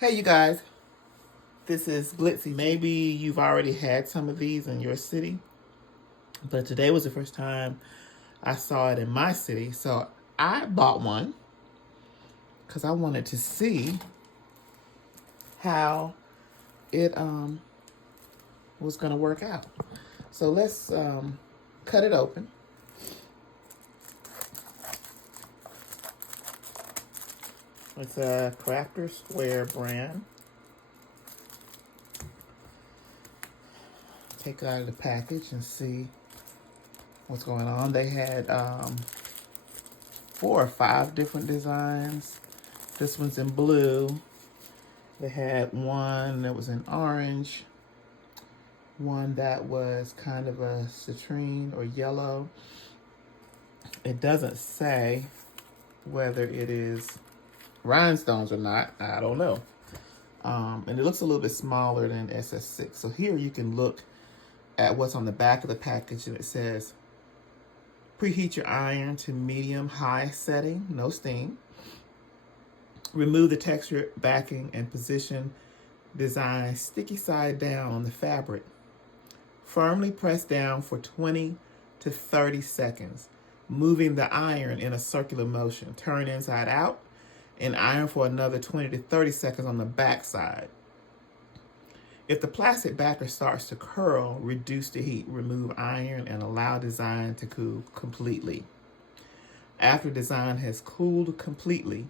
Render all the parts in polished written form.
Hey you guys, this is Glitzy. Maybe you've already had some of these in your city, but today was the first time I saw it in my city. So I bought one because I wanted to see how it was going to work out. So let's cut it open. It's a Crafter Square brand. Take it out of the package and see what's going on. They had 4 or 5 different designs. This one's in blue. They had one that was in orange, one that was kind of a citrine or yellow. It doesn't say whether it is rhinestones or not. I don't know. And it looks a little bit smaller than SS6. So here you can look at what's on the back of the package, and it says, preheat your iron to medium-high setting, no steam. Remove the texture backing and position design sticky side down on the fabric. Firmly press down for 20 to 30 seconds, moving the iron in a circular motion. Turn inside out and iron for another 20 to 30 seconds on the back side. If the plastic backer starts to curl, reduce the heat, remove iron, and allow design to cool completely. After design has cooled completely,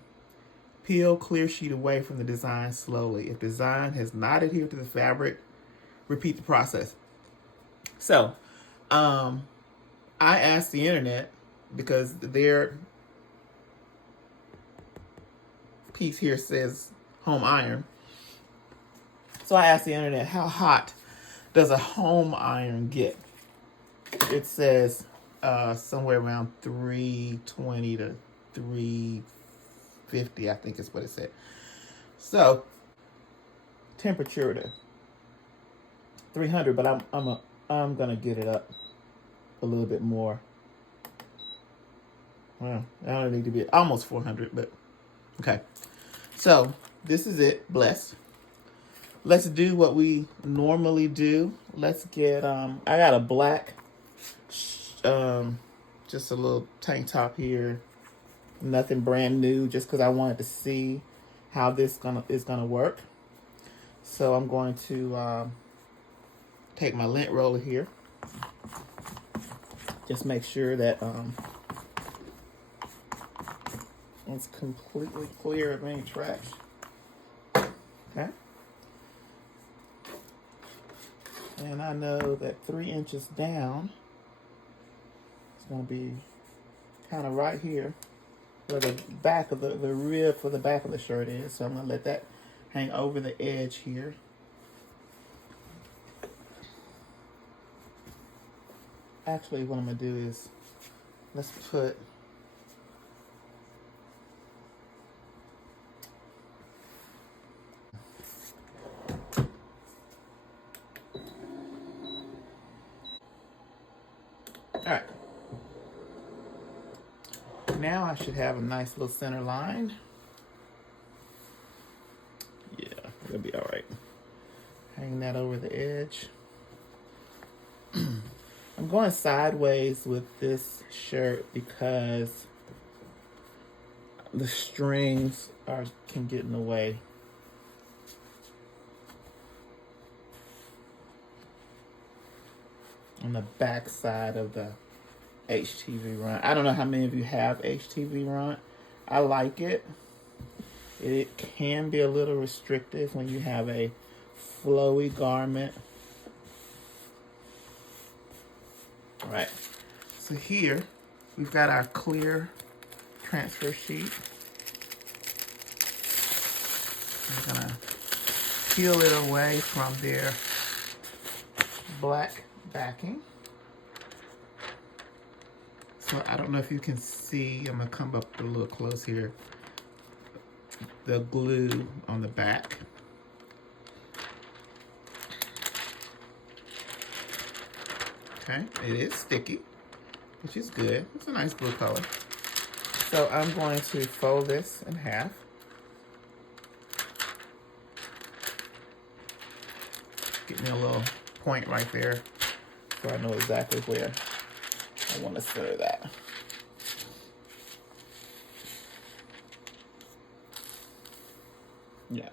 peel clear sheet away from the design slowly. If design has not adhered to the fabric, repeat the process. So, I asked the internet, because their piece here says home iron. So I asked the internet, how hot does a home iron get? It says somewhere around 320 to 350, I think is what it said. So temperature to 300, but I'm gonna get it up a little bit more. Well, I don't need to be almost 400, but okay. So this is it, blessed. Let's do what we normally do. Let's get, I got a black, just a little tank top here. Nothing brand new, just because I wanted to see how this is gonna work. So I'm going to take my lint roller here. Just make sure that it's completely clear of any trash. Okay. And I know that 3 inches down is going to be kind of right here where the back of the rib for the back of the shirt is. So I'm going to let that hang over the edge here. Actually, what I'm going to do is, let's put all right. Now I should have a nice little center line. Yeah, it'll be all right. Hang that over the edge. I'm going sideways with this shirt because the strings can get in the way. On the back side of the HTVront. I don't know how many of you have HTVront. I like it. It can be a little restrictive when you have a flowy garment. All right. So here we've got our clear transfer sheet. I'm gonna peel it away from their black backing. So I don't know if you can see, I'm gonna come up a little close here, the glue on the back. Okay, it is sticky, which is good. It's a nice blue color. So I'm going to fold this in half. Give me a little point right there so I know exactly where I want to center that. Yeah.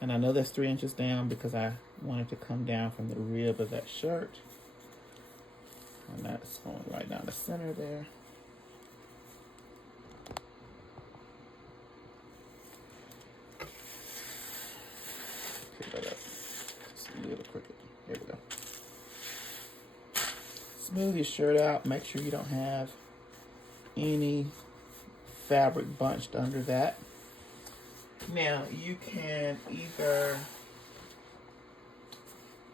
And I know that's 3 inches down because I wanted to come down from the rib of that shirt. And that's going right down the center there. Okay, that up. It's a little crooked. Here we go. Smooth your shirt out. Make sure you don't have any fabric bunched under that. Now you can either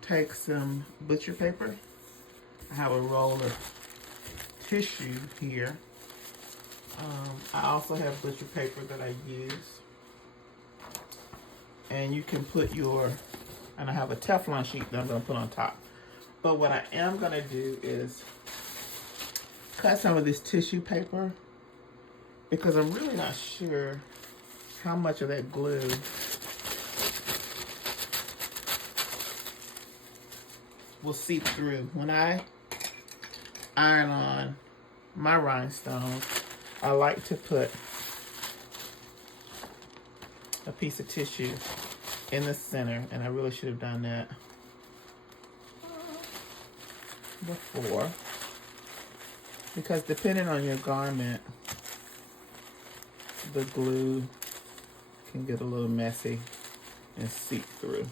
take some butcher paper. I have a roll of tissue here. I also have butcher paper that I use. And you can put and I have a Teflon sheet that I'm going to put on top. But what I am going to do is cut some of this tissue paper because I'm really not sure how much of that glue will seep through. When I iron on my rhinestones, I like to put a piece of tissue in the center, and I really should have done that before, because depending on your garment, the glue can get a little messy and seep through.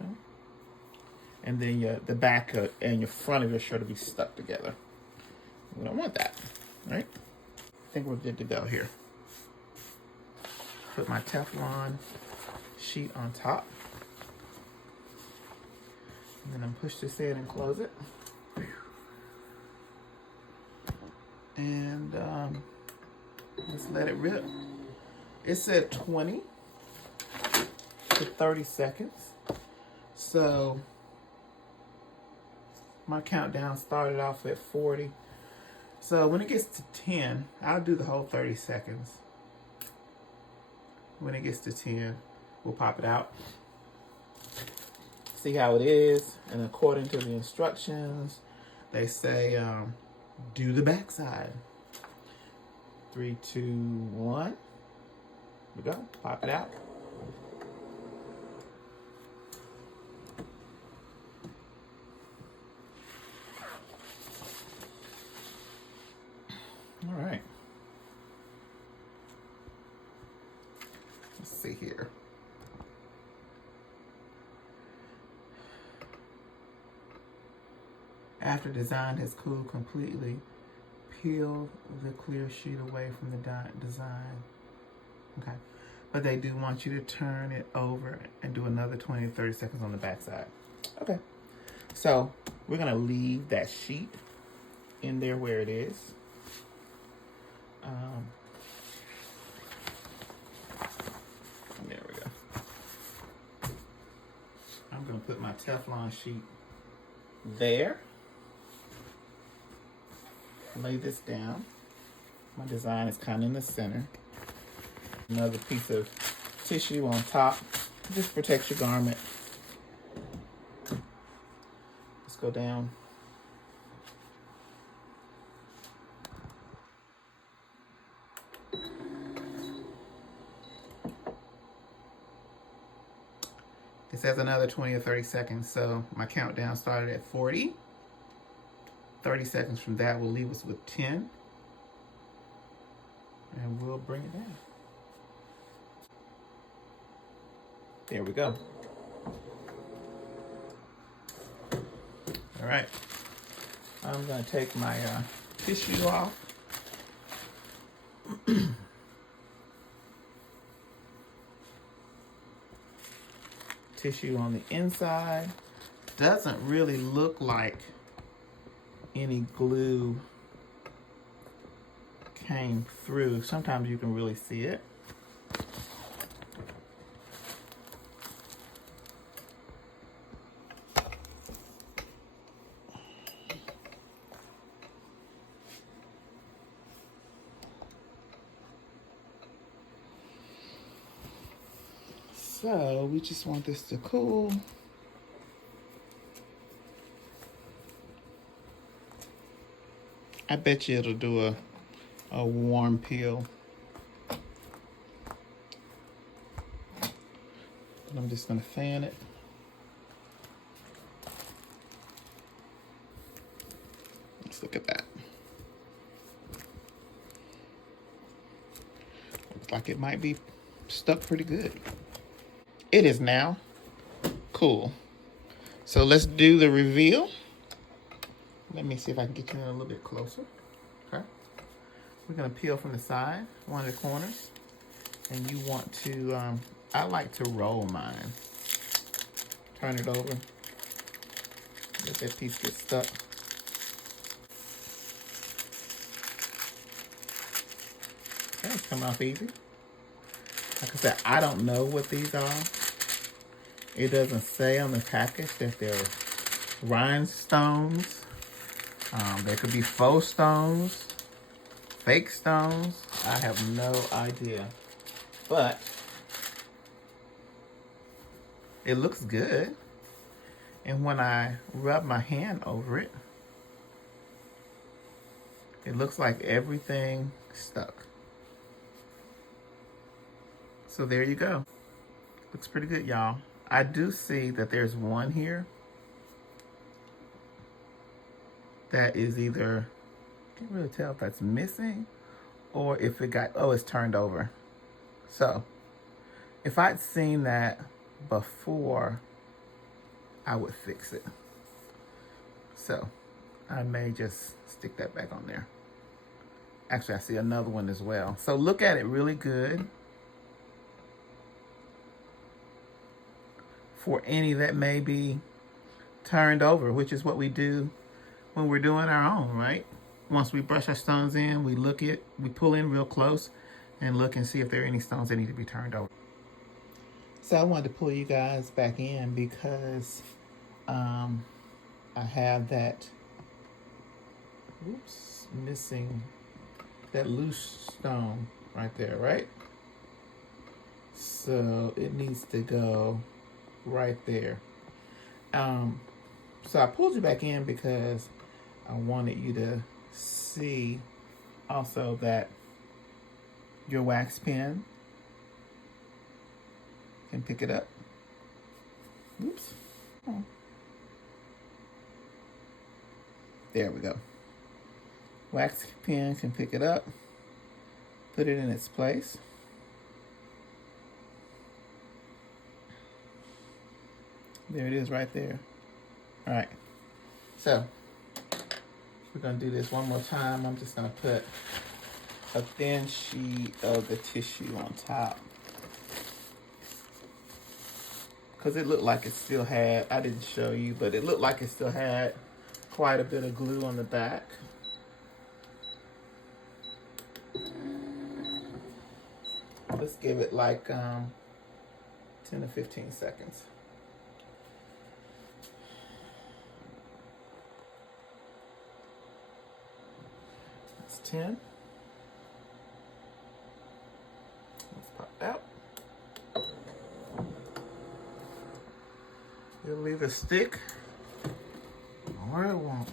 Okay. And then the back and your front of your shirt will be stuck together. We don't want that, right? I think we're good to go here. Put my Teflon sheet on top. And then I'm push this in and close it. And just let it rip. It said 20 to 30 seconds. So my countdown started off at 40. So when it gets to 10, I'll do the whole 30 seconds. When it gets to 10, we'll pop it out. See how it is. And according to the instructions, they say do the backside. 3, 2, 1. Here we go. Pop it out. All right. Let's see here. After design has cooled completely, peel the clear sheet away from the design. Okay. But they do want you to turn it over and do another 20 to 30 seconds on the back side. Okay. So we're going to leave that sheet in there where it is. There we go. I'm going to put my Teflon sheet there. Lay this down. My design is kind of in the center. Another piece of tissue on top. Just protects your garment. Let's go down. It says another 20 or 30 seconds, so my countdown started at 40. 30 seconds from that will leave us with 10. And we'll bring it down. There we go. All right. I'm going to take my tissue off. Tissue on the inside. Doesn't really look like any glue came through. Sometimes you can really see it. So we just want this to cool. I bet you it'll do a warm peel. And I'm just gonna fan it. Let's look at that. Looks like it might be stuck pretty good. It is now. Cool. So let's do the reveal. Let me see if I can get you in a little bit closer. Okay. We're gonna peel from the side, one of the corners. And you want to, I like to roll mine. Turn it over. Let that piece get stuck. Okay, it's coming off easy. Like I said, I don't know what these are. It doesn't say on the package that they're rhinestones. There could be faux stones, fake stones. I have no idea. But it looks good. And when I rub my hand over it, it looks like everything stuck. So there you go. Looks pretty good, y'all. I do see that there's one here that is either, can't really tell if that's missing or if it got, oh, it's turned over. So if I'd seen that before, I would fix it. So I may just stick that back on there. Actually, I see another one as well. So look at it really good for any that may be turned over, which is what we do when we're doing our own, right? Once we brush our stones in, we pull in real close and look and see if there are any stones that need to be turned over. So I wanted to pull you guys back in because I have that, oops, missing that loose stone right there, right? So it needs to go right there. So I pulled you back in because I wanted you to see also that your wax pen can pick it up. Oops. Oh. There we go. Wax pen can pick it up, put it in its place. There it is right there. All right, so we're gonna do this one more time. I'm just gonna put a thin sheet of the tissue on top because it looked like it still had, I didn't show you, but it looked like it still had quite a bit of glue on the back. Let's give it like 10 to 15 seconds. That's 10. Let's pop out. It'll either stick or it won't.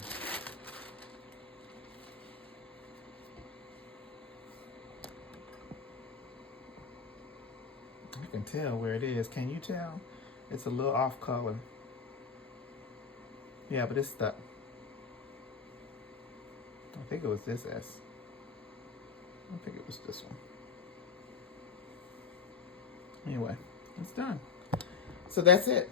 You can tell where it is. Can you tell? It's a little off color. Yeah, but it's stuck. I think it was this S. I think it was this one. Anyway, it's done. So that's it.